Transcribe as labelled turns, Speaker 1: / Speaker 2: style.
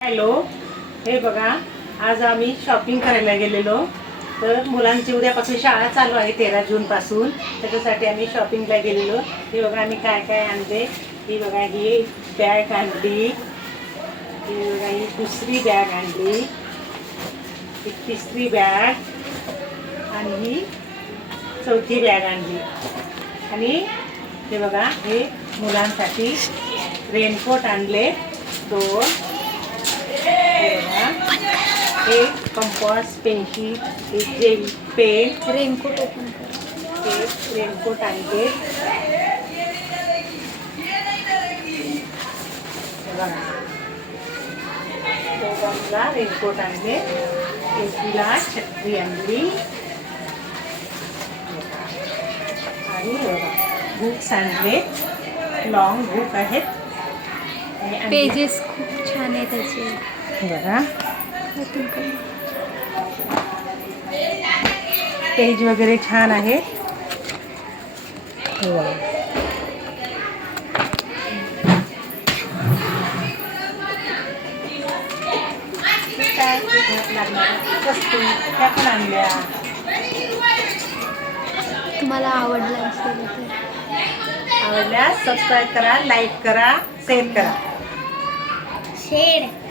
Speaker 1: Hello. हे बघा आज आम्ही शॉपिंग करायला गेलेलो. तर मुलांची उद्यापासून शाळा चालू आहे तेरा जूनपासून त्याच्यासाठी आम्ही शॉपिंगला गेलेलो. हे बघा आम्ही काय काय आणले. ही बघा ही बॅग आणली. ही बघा ही दुसरी बॅग आणली. ही तिसरी बॅग आणि ही चौथी बॅग आणली. आणि हे बघा हे मुलांसाठी रेनकोट आणले. दोन एक कंपॉस पेन्सिल एक जेल पेन
Speaker 2: रेनकोट
Speaker 1: एक रेनकोट आणले हे बघा. रेनकोट आणले एकीला छत्री आणली आणि बघा बुक्स आणले लॉंग बुक आहेत.
Speaker 2: पेजेस खूप छान. आहे त्याचे.
Speaker 1: बघा पेज वगैरे छान आहे. हे
Speaker 2: तुम्हाला आवडलं असेल
Speaker 1: आवडल्यास सबस्क्राईब करा लाईक करा शेअर करा.
Speaker 2: cheira.